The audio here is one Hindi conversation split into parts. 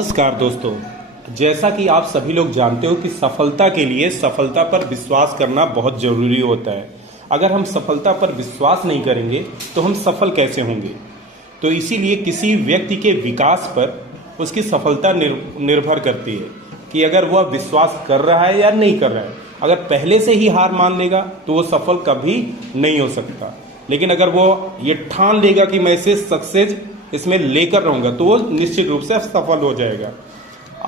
नमस्कार दोस्तों। जैसा कि आप सभी लोग जानते हो कि सफलता के लिए सफलता पर विश्वास करना बहुत जरूरी होता है। अगर हम सफलता पर विश्वास नहीं करेंगे तो हम सफल कैसे होंगे। तो इसीलिए किसी व्यक्ति के विकास पर उसकी सफलता निर्भर करती है कि अगर वह विश्वास कर रहा है या नहीं कर रहा है। अगर पहले से ही हार मान लेगा तो वो सफल कभी नहीं हो सकता, लेकिन अगर वो ये ठान लेगा कि मैं इसे सक्सेस इसमें लेकर रहूंगा तो वो निश्चित रूप से सफल हो जाएगा।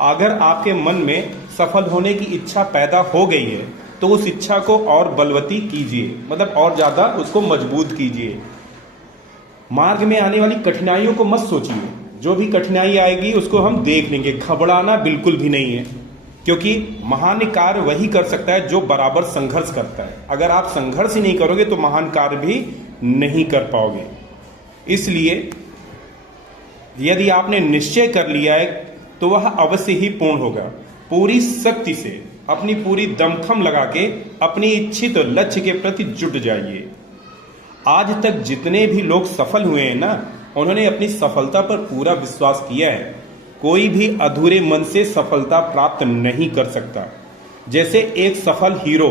अगर आपके मन में सफल होने की इच्छा पैदा हो गई है तो उस इच्छा को और बलवती कीजिए, मतलब और ज्यादा उसको मजबूत कीजिए। मार्ग में आने वाली कठिनाइयों को मत सोचिए, जो भी कठिनाई आएगी उसको हम देख लेंगे। घबराना बिल्कुल भी नहीं है, क्योंकि महान कार्य वही कर सकता है जो बराबर संघर्ष करता है। अगर आप संघर्ष ही नहीं करोगे तो महान कार्य भी नहीं कर पाओगे। इसलिए यदि आपने निश्चय कर लिया है तो वह अवश्य ही पूर्ण होगा। पूरी शक्ति से अपनी पूरी दमखम लगा के अपनी इच्छित लक्ष्य के प्रति जुट जाइए। आज तक जितने भी लोग सफल हुए हैं ना, उन्होंने अपनी सफलता पर पूरा विश्वास किया है। कोई भी अधूरे मन से सफलता प्राप्त नहीं कर सकता। जैसे एक सफल हीरो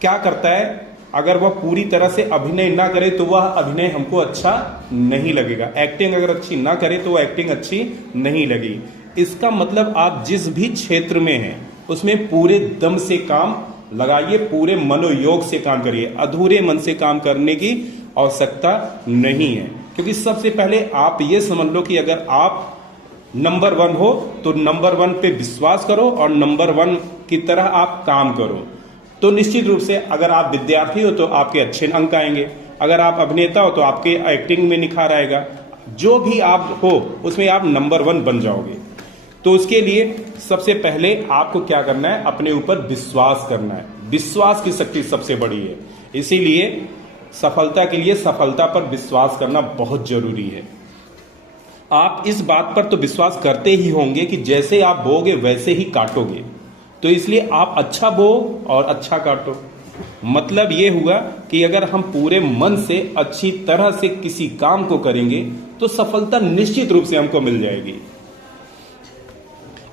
क्या करता है, अगर वह पूरी तरह से अभिनय ना करे तो वह अभिनय हमको अच्छा नहीं लगेगा। एक्टिंग अगर अच्छी ना करे तो वह एक्टिंग अच्छी नहीं लगेगी। इसका मतलब आप जिस भी क्षेत्र में हैं उसमें पूरे दम से काम लगाइए, पूरे मनोयोग से काम करिए। अधूरे मन से काम करने की आवश्यकता नहीं है, क्योंकि सबसे पहले आप ये समझ लो कि अगर आप नंबर 1 हो तो नंबर 1 पे विश्वास करो और नंबर 1 की तरह आप काम करो। तो निश्चित रूप से अगर आप विद्यार्थी हो तो आपके अच्छे अंक आएंगे, अगर आप अभिनेता हो तो आपके एक्टिंग में निखार आएगा। जो भी आप हो उसमें आप नंबर 1 बन जाओगे। तो उसके लिए सबसे पहले आपको क्या करना है, अपने ऊपर विश्वास करना है। विश्वास की शक्ति सबसे बड़ी है। इसीलिए सफलता के लिए सफलता पर विश्वास करना बहुत जरूरी है। आप इस बात पर तो विश्वास करते ही होंगे कि जैसे आप बोओगे वैसे ही काटोगे। तो इसलिए आप अच्छा बो और अच्छा काटो। मतलब ये हुआ कि अगर हम पूरे मन से अच्छी तरह से किसी काम को करेंगे तो सफलता निश्चित रूप से हमको मिल जाएगी।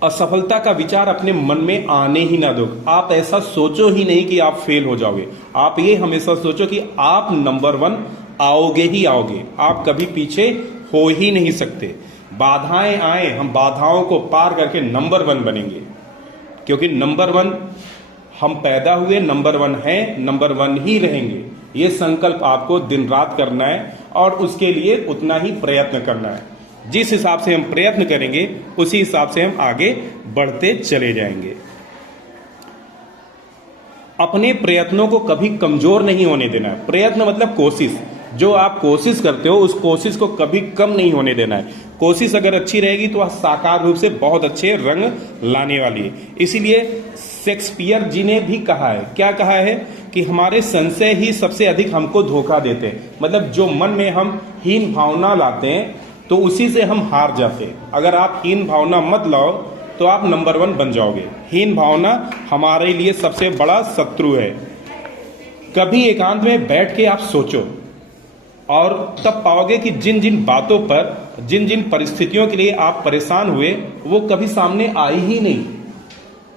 असफलता का विचार अपने मन में आने ही ना दो। आप ऐसा सोचो ही नहीं कि आप फेल हो जाओगे। आप ये हमेशा सोचो कि आप नंबर 1 आओगे ही आओगे। आप कभी पीछे हो ही नहीं सकते। बाधाएं आए, हम बाधाओं को पार करके नंबर 1 बनेंगे, क्योंकि नंबर 1 हम पैदा हुए, नंबर 1 हैं, नंबर 1 ही रहेंगे। ये संकल्प आपको दिन रात करना है और उसके लिए उतना ही प्रयत्न करना है। जिस हिसाब से हम प्रयत्न करेंगे उसी हिसाब से हम आगे बढ़ते चले जाएंगे। अपने प्रयत्नों को कभी कमजोर नहीं होने देना है। प्रयत्न मतलब कोशिश। जो आप कोशिश करते हो उस कोशिश को कभी कम नहीं होने देना है। कोशिश अगर अच्छी रहेगी तो वह साकार रूप से बहुत अच्छे रंग लाने वाली है। इसीलिए शेक्सपियर जी ने भी कहा है, क्या कहा है, कि हमारे संशय ही सबसे अधिक हमको धोखा देते हैं। मतलब जो मन में हम हीन भावना लाते हैं तो उसी से हम हार जाते हैं। अगर आप हीन भावना मत लाओ तो आप नंबर 1 बन जाओगे। हीन भावना हमारे लिए सबसे बड़ा शत्रु है। कभी एकांत में बैठ के आप सोचो और तब पाओगे कि जिन जिन बातों पर, जिन जिन परिस्थितियों के लिए आप परेशान हुए वो कभी सामने आई ही नहीं।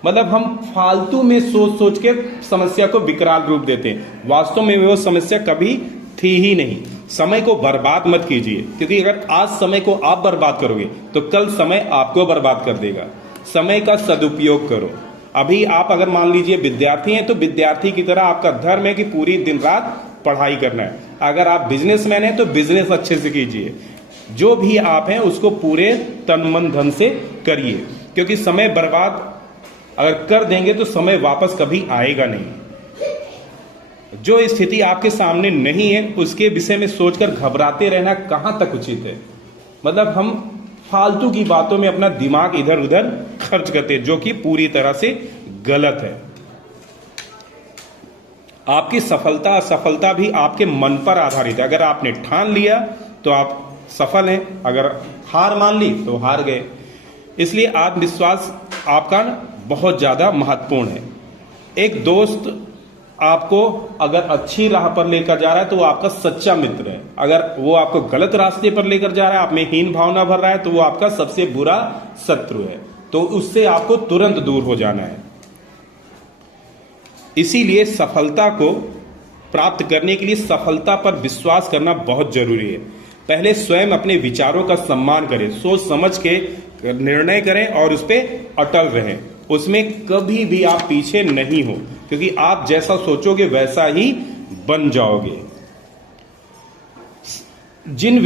मतलब हम फालतू में सोच सोच के समस्या को विकराल रूप देते हैं। वास्तव में वो समस्या कभी थी ही नहीं। समय को बर्बाद मत कीजिए, क्योंकि अगर आज समय को आप बर्बाद करोगे तो कल समय आपको बर्बाद कर देगा। समय का सदुपयोग करो। अभी आप अगर मान लीजिए विद्यार्थी हैं तो विद्यार्थी की तरह आपका धर्म है कि पूरी दिन रात पढ़ाई करना है। अगर आप बिजनेसमैन हैं तो बिजनेस अच्छे से कीजिए। जो भी आप हैं उसको पूरे तन मन धन से करिए, क्योंकि समय बर्बाद अगर कर देंगे तो समय वापस कभी आएगा नहीं। जो स्थिति आपके सामने नहीं है उसके विषय में सोचकर घबराते रहना कहां तक उचित है। मतलब हम फालतू की बातों में अपना दिमाग इधर उधर खर्च करते हैं, जो कि पूरी तरह से गलत है। आपकी सफलता असफलता भी आपके मन पर आधारित है। अगर आपने ठान लिया तो आप सफल हैं, अगर हार मान ली तो हार गए। इसलिए आत्मविश्वास आपका बहुत ज्यादा महत्वपूर्ण है। एक दोस्त आपको अगर अच्छी राह पर लेकर जा रहा है तो वो आपका सच्चा मित्र है। अगर वो आपको गलत रास्ते पर लेकर जा रहा है, आप में हीन भावना भर रहा है, तो वो आपका सबसे बुरा शत्रु है। तो उससे आपको तुरंत दूर हो जाना है। इसीलिए सफलता को प्राप्त करने के लिए सफलता पर विश्वास करना बहुत जरूरी है। पहले स्वयं अपने विचारों का सम्मान करें, सोच समझ के निर्णय करें और उस पर अटल रहें। उसमें कभी भी आप पीछे नहीं हो, क्योंकि आप जैसा सोचोगे वैसा ही बन जाओगे। जिन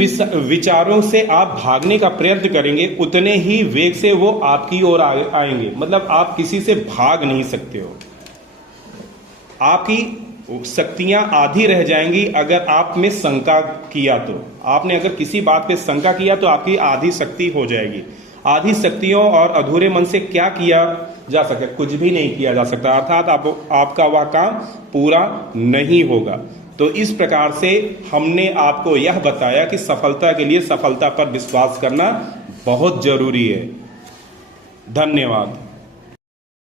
विचारों से आप भागने का प्रयत्न करेंगे उतने ही वेग से वो आपकी ओर आएंगे। मतलब आप किसी से भाग नहीं सकते हो। आपकी शक्तियां आधी रह जाएंगी अगर आप में शंका किया तो। आपने अगर किसी बात पे शंका किया तो आपकी आधी शक्ति हो जाएगी। आधी शक्तियों और अधूरे मन से क्या किया जा सकता है? कुछ भी नहीं किया जा सकता, अर्थात आपका वह काम पूरा नहीं होगा। तो इस प्रकार से हमने आपको यह बताया कि सफलता के लिए सफलता पर विश्वास करना बहुत जरूरी है। धन्यवाद।